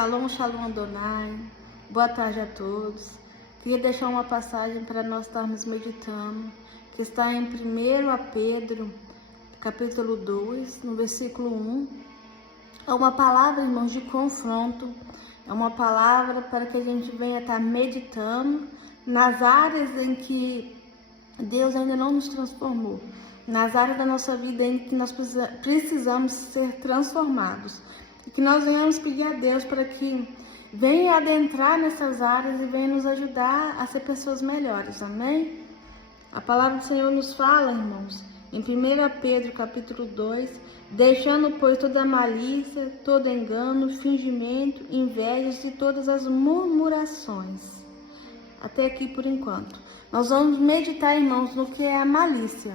Shalom, Shalom Adonai. Boa tarde a todos. Queria deixar uma passagem para nós estarmos meditando, que está em 1 Pedro, capítulo 2, no versículo 1. É uma palavra, irmãos, de confronto. É uma palavra para que a gente venha estar meditando nas áreas em que Deus ainda não nos transformou, nas áreas da nossa vida em que nós precisamos ser transformados. E que nós venhamos pedir a Deus para que venha adentrar nessas áreas e venha nos ajudar a ser pessoas melhores, amém? A palavra do Senhor nos fala, irmãos, em 1 Pedro capítulo 2, deixando, pois, toda malícia, todo engano, fingimento, invejas e todas as murmurações. Até aqui por enquanto. Nós vamos meditar, irmãos, no que é a malícia.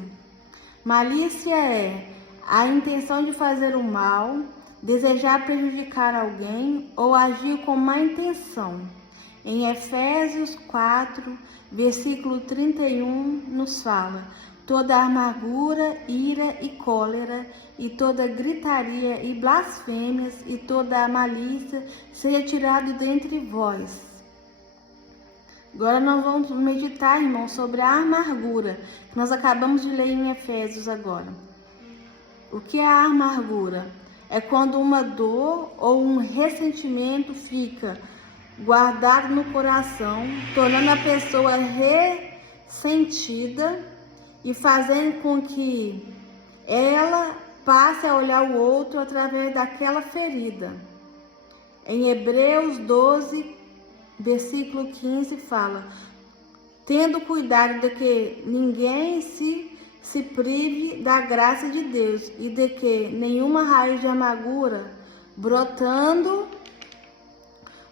Malícia é a intenção de fazer o mal, desejar prejudicar alguém ou agir com má intenção. Em Efésios 4, versículo 31, nos fala: toda amargura, ira e cólera, e toda gritaria e blasfêmias, e toda malícia seja tirado dentre vós. Agora nós vamos meditar, irmãos, sobre a amargura, que nós acabamos de ler em Efésios agora. O que é a amargura? É quando uma dor ou um ressentimento fica guardado no coração, tornando a pessoa ressentida e fazendo com que ela passe a olhar o outro através daquela ferida. Em Hebreus 12, versículo 15 fala: tendo cuidado de que ninguém se prive da graça de Deus e de que nenhuma raiz de amargura brotando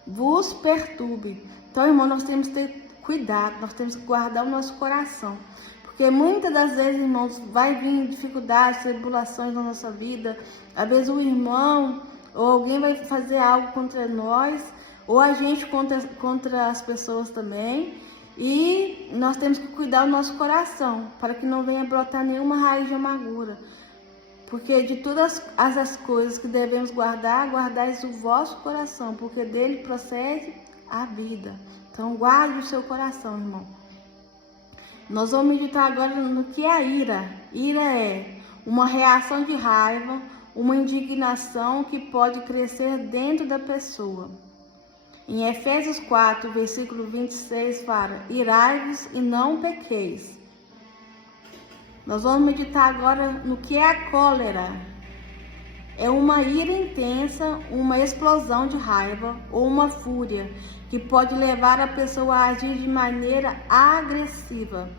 vos perturbe. Então, irmão, nós temos que ter cuidado, nós temos que guardar o nosso coração, porque muitas das vezes, irmãos, vai vir dificuldades, tribulações na nossa vida. Às vezes o irmão ou alguém vai fazer algo contra nós, ou a gente contra as pessoas também. E nós temos que cuidar do nosso coração, para que não venha brotar nenhuma raiz de amargura. Porque de todas as coisas que devemos guardar, guardais o vosso coração, porque dele procede a vida. Então guarde o seu coração, irmão. Nós vamos meditar agora no que é a ira. Ira é uma reação de raiva, uma indignação que pode crescer dentro da pessoa. Em Efésios 4, versículo 26, fala: irai-vos e não pequeis. Nós vamos meditar agora no que é a cólera. É uma ira intensa, uma explosão de raiva ou uma fúria que pode levar a pessoa a agir de maneira agressiva.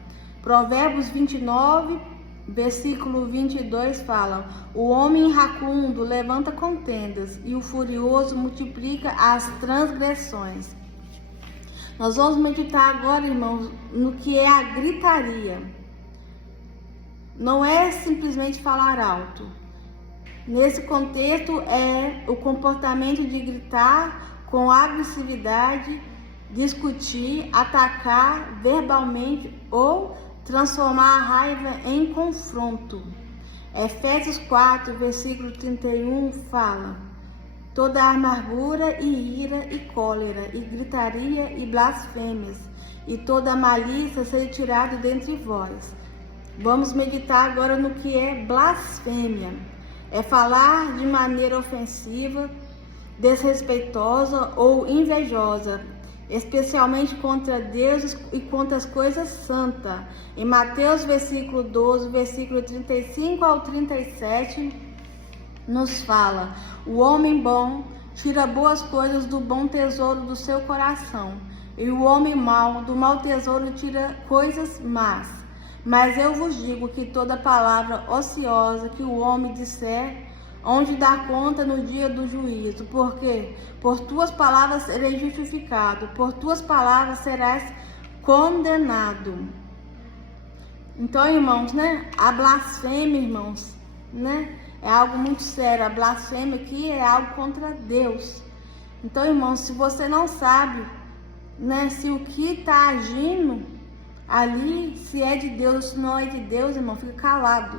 Provérbios 29, versículo 22 fala: o homem iracundo levanta contendas e o furioso multiplica as transgressões. Nós vamos meditar agora, irmãos, no que é a gritaria. Não é simplesmente falar alto. Nesse contexto é o comportamento de gritar com agressividade, discutir, atacar verbalmente ou transformar a raiva em confronto. Efésios 4, versículo 31 fala: toda amargura e ira e cólera e gritaria e blasfêmias e toda malícia seja tirada dentre vós. Vamos meditar agora no que é blasfêmia. É falar de maneira ofensiva, desrespeitosa ou invejosa, especialmente contra Deus e contra as coisas santas. Em Mateus versículo 12, versículo 35 ao 37, nos fala: o homem bom tira boas coisas do bom tesouro do seu coração, e o homem mau do mau tesouro tira coisas más. Mas eu vos digo que toda palavra ociosa que o homem disser, onde dar conta no dia do juízo, porque por tuas palavras serás justificado, por tuas palavras serás condenado. Então, irmãos, a blasfêmia, irmãos, é algo muito sério. A blasfêmia aqui é algo contra Deus. Então, irmãos, se você não sabe, se o que está agindo ali, se é de Deus ou se não é de Deus, irmão, fica calado.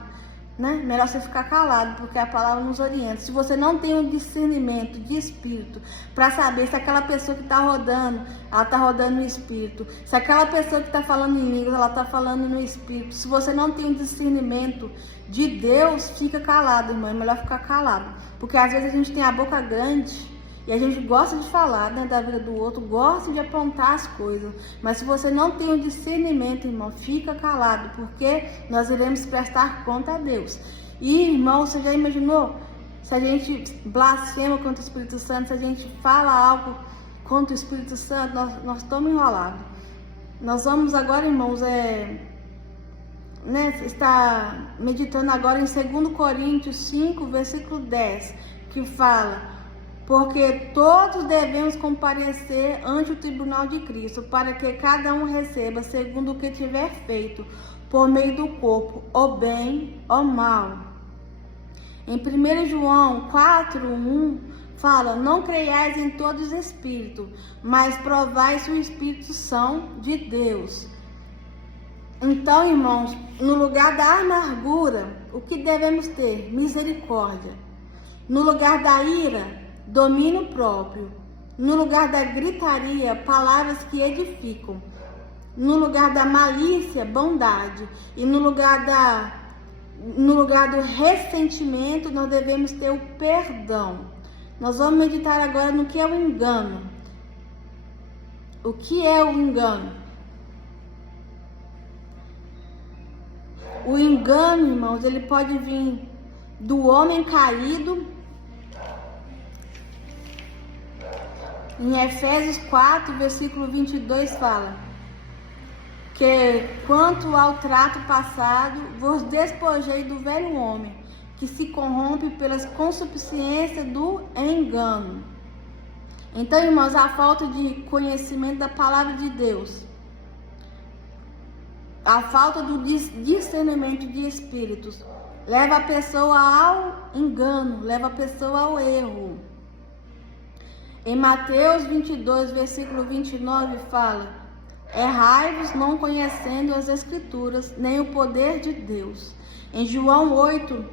né? Melhor você ficar calado, porque a palavra nos orienta. Se você não tem um discernimento de espírito para saber se aquela pessoa que está rodando, ela está rodando no espírito, se aquela pessoa que está falando em línguas, ela está falando no espírito, se você não tem um discernimento de Deus, fica calado, irmão. É melhor ficar calado, porque às vezes a gente tem a boca grande e a gente gosta de falar, né, da vida do outro, gosta de apontar as coisas. Mas se você não tem um discernimento, irmão, fica calado, porque nós iremos prestar conta a Deus. E, irmão, você já imaginou? Se a gente blasfema contra o Espírito Santo, se a gente fala algo contra o Espírito Santo, nós estamos enrolados. Nós vamos agora, irmãos, estar meditando agora em 2 Coríntios 5, versículo 10, que fala: porque todos devemos comparecer ante o tribunal de Cristo, para que cada um receba segundo o que tiver feito, por meio do corpo, ou bem ou mal. Em 1 João 4:1 fala: não creiais em todos os espíritos, mas provai se os espíritos são de Deus. Então, irmãos, no lugar da amargura, o que devemos ter? Misericórdia. No lugar da ira, domínio próprio. No lugar da gritaria, palavras que edificam. No lugar da malícia, bondade. E no lugar do ressentimento, nós devemos ter o perdão. Nós vamos meditar agora no que é o engano. O que é o engano? O engano, irmãos, ele pode vir do homem caído. Em Efésios 4, versículo 22 fala que quanto ao trato passado, vos despojei do velho homem, que se corrompe pelas concupiscências do engano. Então, irmãos, a falta de conhecimento da palavra de Deus, a falta do discernimento de espíritos, leva a pessoa ao engano, leva a pessoa ao erro. Em Mateus 22, versículo 29, fala: errai-vos não conhecendo as Escrituras, nem o poder de Deus. Em João 8,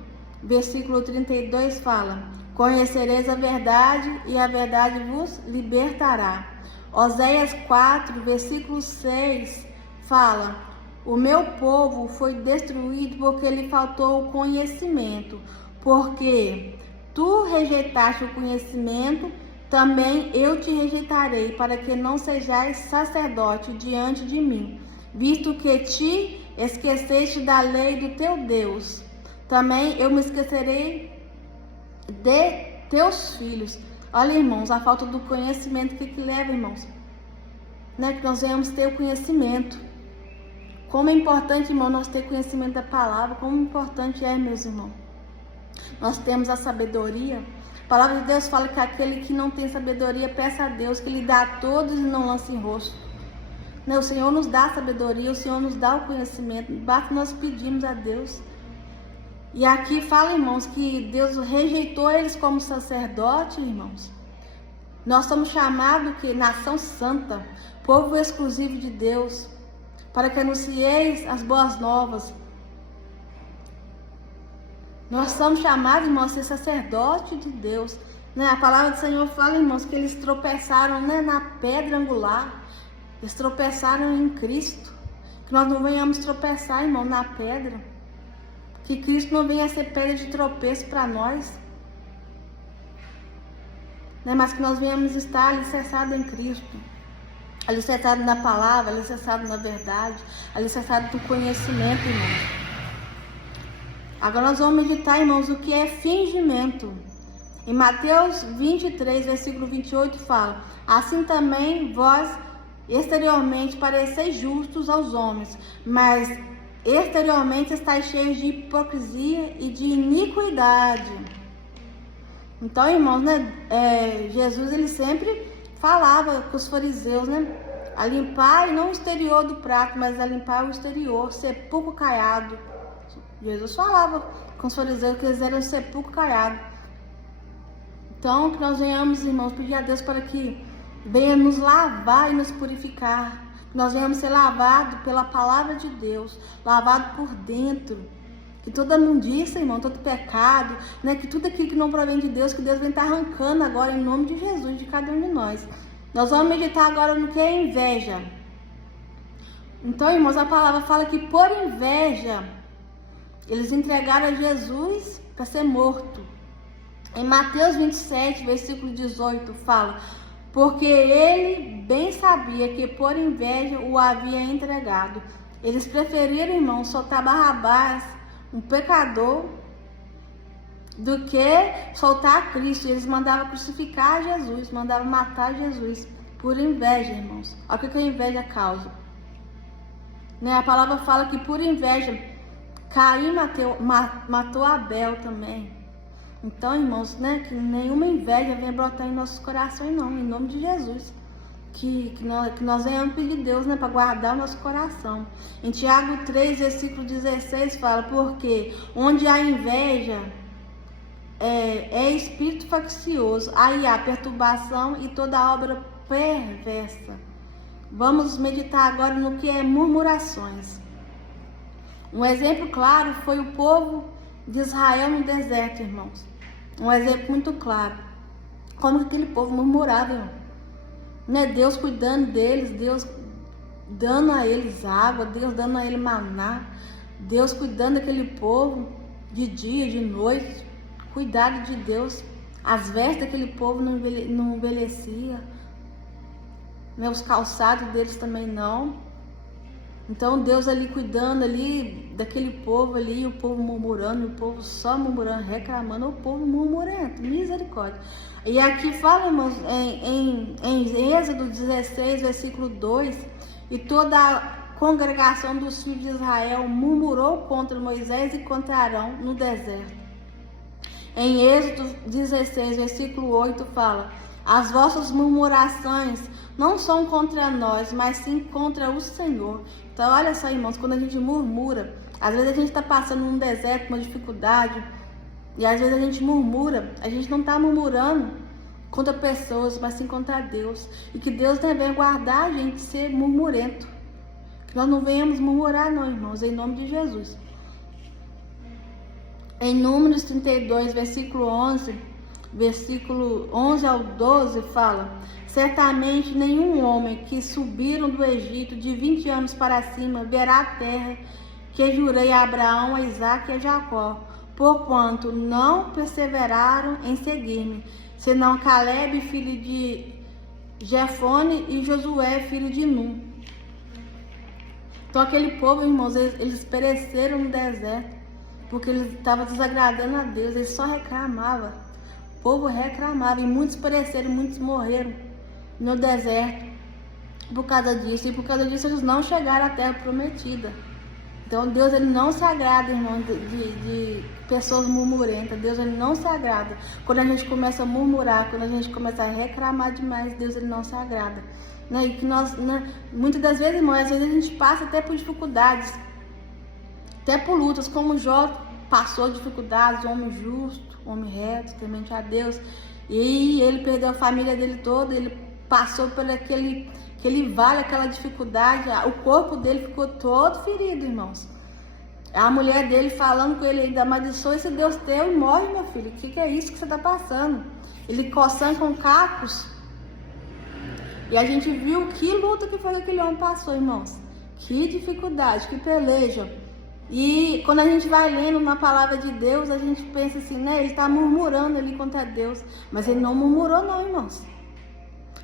versículo 32, fala: conhecereis a verdade, e a verdade vos libertará. Oséias 4, versículo 6, fala: o meu povo foi destruído porque lhe faltou o conhecimento. Porque tu rejeitaste o conhecimento, também eu te rejeitarei, para que não sejais sacerdote diante de mim, visto que te esqueceste da lei do teu Deus. Também eu me esquecerei de teus filhos. Olha, irmãos, a falta do conhecimento, o que leva, irmãos? Que nós venhamos ter o conhecimento. Como é importante, irmão, nós ter conhecimento da palavra. Como importante é, meus irmãos. Nós temos a sabedoria. A palavra de Deus fala que aquele que não tem sabedoria, peça a Deus, que lhe dá a todos e não lança em rosto. O Senhor nos dá a sabedoria, o Senhor nos dá o conhecimento, basta nós pedimos a Deus. E aqui fala, irmãos, que Deus rejeitou eles como sacerdote, irmãos. Nós somos chamados que nação santa, povo exclusivo de Deus, para que anuncieis as boas novas. Nós somos chamados, irmãos, a ser sacerdote de Deus. A palavra do Senhor fala, irmãos, que eles tropeçaram na pedra angular. Eles tropeçaram em Cristo. Que nós não venhamos tropeçar, irmão, na pedra. Que Cristo não venha ser pedra de tropeço para nós. Mas que nós venhamos estar alicerçados em Cristo. Alicerçados na palavra, alicerçados na verdade, alicerçados no conhecimento, irmãos. Agora nós vamos meditar, irmãos, o que é fingimento. Em Mateus 23, versículo 28 fala: assim também vós exteriormente pareceis justos aos homens, mas exteriormente estáis cheios de hipocrisia e de iniquidade. Então, irmãos, Jesus ele sempre falava com os fariseus, a limpar não o exterior do prato, mas a limpar o exterior, sepulcro caiado. Jesus falava com os fariseus que eles eram sepulcro caiado. Então, que nós venhamos, irmãos, pedir a Deus para que venha nos lavar e nos purificar. Que nós venhamos ser lavados pela palavra de Deus, lavados por dentro. Que toda imundícia, irmão, todo pecado, né? Que tudo aquilo que não provém de Deus, que Deus vem estar arrancando agora em nome de Jesus, de cada um de nós. Nós vamos meditar agora no que é inveja. Então, irmãos, a palavra fala que por inveja, eles entregaram a Jesus para ser morto. Em Mateus 27, versículo 18, fala: porque ele bem sabia que por inveja o havia entregado. Eles preferiram, irmãos, soltar Barrabás, um pecador, do que soltar Cristo. Eles mandavam crucificar Jesus, mandavam matar Jesus, por inveja, irmãos. Olha o que a inveja causa. Né? A palavra fala que por inveja, Caim matou Abel também. Então, irmãos, né, que nenhuma inveja venha brotar em nossos corações, não, em nome de Jesus. Que nós venhamos pedir a Deus, né, para guardar o nosso coração. Em Tiago 3, versículo 16, fala: porque onde há inveja, é espírito faccioso, aí há perturbação e toda obra perversa. Vamos meditar agora no que é murmurações. Um exemplo claro foi o povo de Israel no deserto, irmãos. Um exemplo muito claro. Como que aquele povo murmurava, irmão. Né? Deus cuidando deles, Deus dando a eles água, Deus dando a eles maná, Deus cuidando daquele povo de dia, de noite. Cuidado de Deus. As vestes daquele povo não envelhecia, né? Os calçados deles também não. Então Deus ali cuidando ali daquele povo ali, o povo murmurando, o povo só murmurando, reclamando, o povo murmurando, misericórdia. E aqui fala, irmãos, em Êxodo 16, versículo 2, e toda a congregação dos filhos de Israel murmurou contra Moisés e contra Arão no deserto. Em Êxodo 16, versículo 8 fala: as vossas murmurações não são contra nós, mas sim contra o Senhor. Então, olha só, irmãos, quando a gente murmura, às vezes a gente está passando num deserto, uma dificuldade, e às vezes a gente murmura, a gente não está murmurando contra pessoas, mas sim contra Deus. E que Deus venha guardar a gente de ser murmurento. Que nós não venhamos murmurar, não, irmãos, em nome de Jesus. Em Números 32, versículo 11, versículo 11 ao 12, fala: certamente nenhum homem que subiram do Egito de 20 anos para cima verá a terra que jurei a Abraão, a Isaque e a Jacó, porquanto não perseveraram em seguir-me, senão Caleb, filho de Jefone, e Josué, filho de Nun. Então aquele povo, irmãos, eles pereceram no deserto, porque eles estavam desagradando a Deus, eles só reclamavam. O povo reclamava, e muitos pereceram, muitos morreram no deserto por causa disso. E por causa disso eles não chegaram à terra prometida. Então Deus, ele não se agrada, irmão, de pessoas murmurentas. Deus, ele não se agrada. Quando a gente começa a murmurar, quando a gente começa a reclamar demais, Deus, ele não se agrada. Né? E que nós, né, muitas das vezes, irmão, às vezes a gente passa até por dificuldades, até por lutas, como Jó passou dificuldades, homem justo, homem reto, temente a Deus. E ele perdeu a família dele toda, ele passou por aquele vale, aquela dificuldade, o corpo dele ficou todo ferido, irmãos. A mulher dele falando com ele ainda: amaldiçoa esse Deus teu e morre, meu filho. O que é isso que você está passando? Ele coçando com cacos. E a gente viu que luta que foi que aquele homem passou, irmãos. Que dificuldade, que peleja. E quando a gente vai lendo na palavra de Deus, a gente pensa assim, né? Ele está murmurando ali contra Deus. Mas ele não murmurou não, irmãos.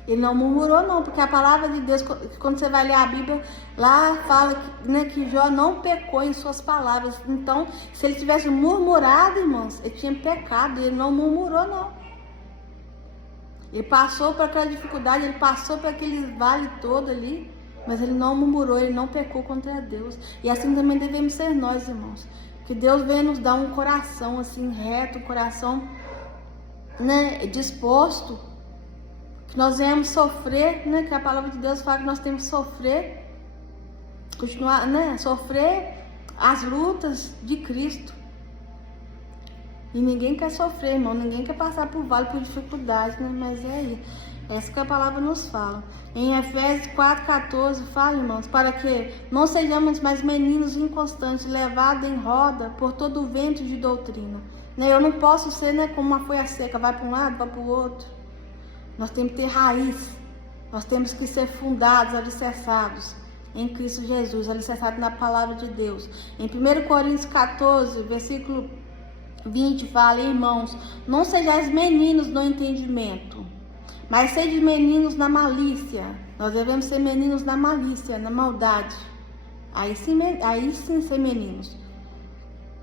Ele não murmurou não, porque a palavra de Deus, quando você vai ler a Bíblia, lá fala que, né, que Jó não pecou em suas palavras. Então, se ele tivesse murmurado, irmãos, ele tinha pecado. Ele não murmurou não. Ele passou por aquela dificuldade, ele passou por aquele vale todo ali, mas ele não murmurou, ele não pecou contra Deus. E assim também devemos ser nós, irmãos. Que Deus venha nos dar um coração assim reto, um coração, né, disposto. Que nós venhamos sofrer, né, que a palavra de Deus fala que nós temos que sofrer, continuar, né, sofrer as lutas de Cristo. E ninguém quer sofrer, irmão, ninguém quer passar por vale, por dificuldade, né? Mas é aí, essa que a palavra nos fala. Em Efésios 4,14 fala, irmãos, para que não sejamos mais meninos inconstantes, levados em roda por todo o vento de doutrina. Né? Eu não posso ser, né, como uma folha seca, vai para um lado, vai para o outro. Nós temos que ter raiz, nós temos que ser fundados, alicerçados em Cristo Jesus, alicerçados na palavra de Deus. Em 1 Coríntios 14, versículo 20, fala, irmãos, não sejais meninos no entendimento, mas sede meninos na malícia. Nós devemos ser meninos na malícia, na maldade. Aí sim ser meninos.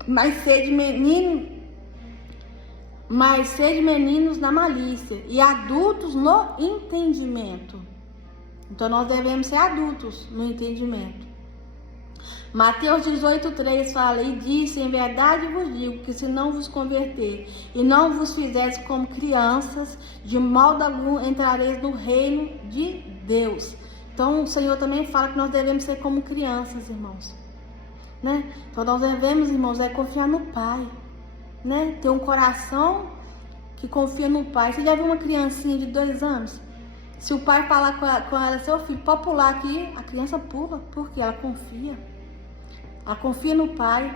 Mas sede meninos na malícia e adultos no entendimento. Então nós devemos ser adultos no entendimento. Mateus 18,3 fala, e disse, em verdade vos digo, que se não vos converter e não vos fizeres como crianças, de modo algum entrareis no reino de Deus. Então o Senhor também fala que nós devemos ser como crianças, irmãos. Né? Então nós devemos, irmãos, confiar no Pai. Né? Ter um coração que confia no Pai. Você já viu uma criancinha de 2 anos? Se o pai falar com ela, seu filho, pode pular aqui, a criança pula, porque ela confia. Ela confia no pai,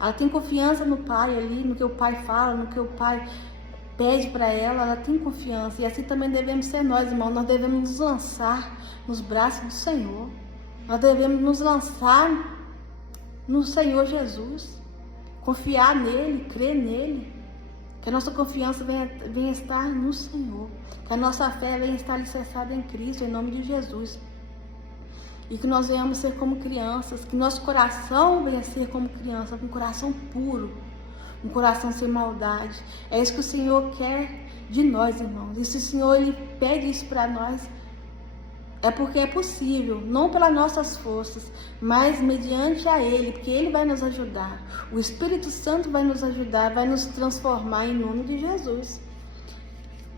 ela tem confiança no pai ali, no que o pai fala, no que o pai pede para ela tem confiança. E assim também devemos ser nós, irmãos. Nós devemos nos lançar nos braços do Senhor. Nós devemos nos lançar no Senhor Jesus. Confiar nele, crer nele. Que a nossa confiança venha estar no Senhor. Que a nossa fé venha estar alicerçada em Cristo, em nome de Jesus. E que nós venhamos ser como crianças, que nosso coração venha ser como criança, com um coração puro, um coração sem maldade. É isso que o Senhor quer de nós, irmãos. E se o Senhor Ele pede isso para nós, é porque é possível, não pelas nossas forças, mas mediante a Ele, porque Ele vai nos ajudar. O Espírito Santo vai nos ajudar, vai nos transformar em nome de Jesus.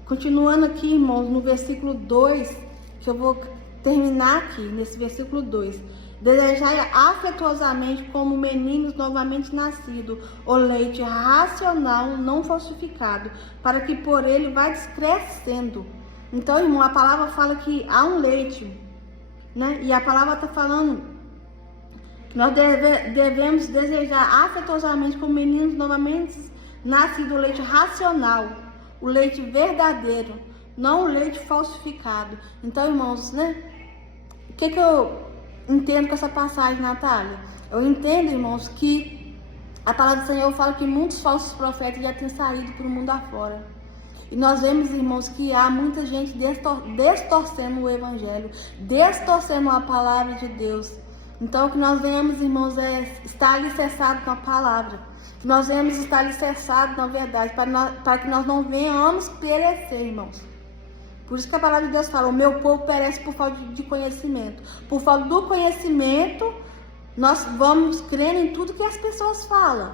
Continuando aqui, irmãos, no versículo 2, que eu vou terminar aqui, nesse versículo 2. Desejai afetuosamente como meninos novamente nascidos, o leite racional não falsificado, para que por ele vá crescendo. Então, irmão, a palavra fala que há um leite, né? E a palavra está falando que nós devemos desejar afetuosamente como meninos novamente nascidos, o leite racional, o leite verdadeiro, não o leite falsificado. Então, irmãos, né? O que eu entendo com essa passagem, Natália? Eu entendo, irmãos, que a palavra do Senhor fala que muitos falsos profetas já têm saído para o mundo afora. E nós vemos, irmãos, que há muita gente distorcendo o Evangelho, distorcendo a palavra de Deus. Então, que nós venhamos, irmãos, estar alicerçados com a palavra. Que nós venhamos estar alicerçados na verdade, para que nós não venhamos perecer, irmãos. Por isso que a palavra de Deus fala, o meu povo perece por falta de conhecimento. Por falta do conhecimento, nós vamos crendo em tudo que as pessoas falam.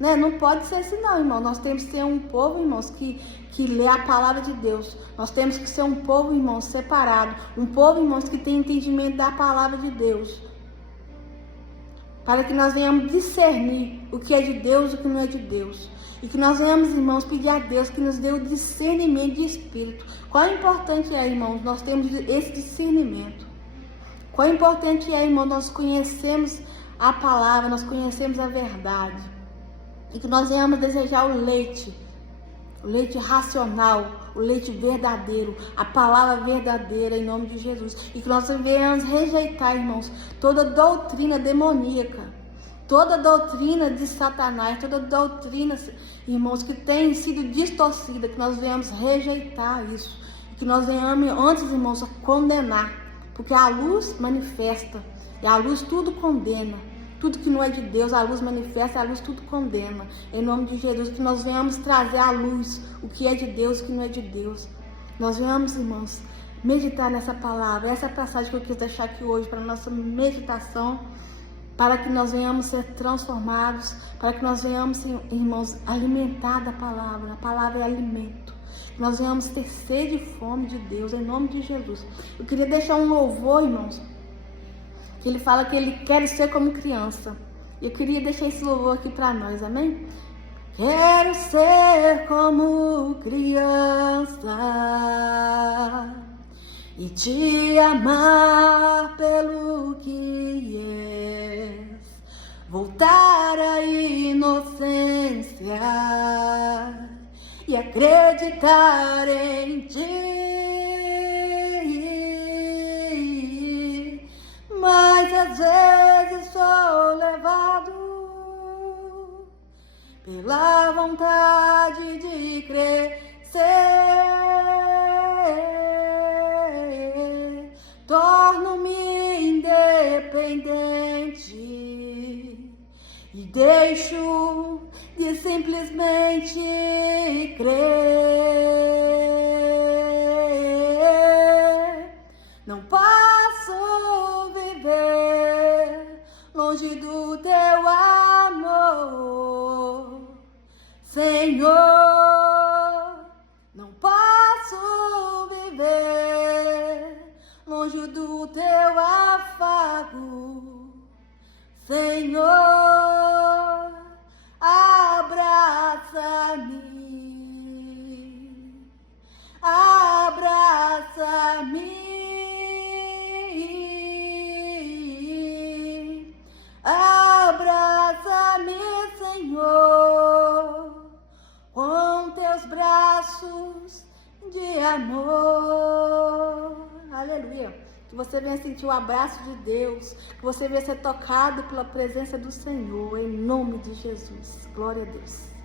Né? Não pode ser assim não, irmão. Nós temos que ser um povo, irmãos, que lê a palavra de Deus. Nós temos que ser um povo, irmãos, separado. Um povo, irmãos, que tem entendimento da palavra de Deus. Para que nós venhamos discernir o que é de Deus e o que não é de Deus. E que nós venhamos, irmãos, pedir a Deus que nos dê o discernimento de espírito. Quão importante é, irmãos, nós temos esse discernimento. Quão importante é, irmão, nós conhecemos a palavra, nós conhecemos a verdade. E que nós venhamos desejar o leite racional, o leite verdadeiro, a palavra verdadeira em nome de Jesus. E que nós venhamos rejeitar, irmãos, toda doutrina demoníaca, toda doutrina de Satanás, toda doutrina, irmãos, que tem sido distorcida, que nós venhamos rejeitar isso. Que nós venhamos, antes, irmãos, a condenar. Porque a luz manifesta, e a luz tudo condena. Tudo que não é de Deus, a luz manifesta, a luz tudo condena. Em nome de Jesus, que nós venhamos trazer à luz o que é de Deus e o que não é de Deus. Nós venhamos, irmãos, meditar nessa palavra. Essa é a passagem que eu quis deixar aqui hoje para a nossa meditação. Para que nós venhamos ser transformados, para que nós venhamos, irmãos, alimentar da palavra. A palavra é alimento. Que nós venhamos ter sede e fome de Deus, em nome de Jesus. Eu queria deixar um louvor, irmãos, que ele fala que ele quer ser como criança. Eu queria deixar esse louvor aqui para nós, amém? Quero ser como criança e te amar pelo que és, voltar à inocência e acreditar em ti. Mas às vezes sou levado pela vontade de crescer, torno-me independente e deixo de simplesmente crer. Não posso viver longe do teu amor, Senhor. Não posso viver longe do teu afago, Senhor. Abraça-me, abraça-me. Abraça-me, Senhor, com teus braços de amor. Aleluia. Que você venha sentir o abraço de Deus, que você venha ser tocado pela presença do Senhor, em nome de Jesus. Glória a Deus.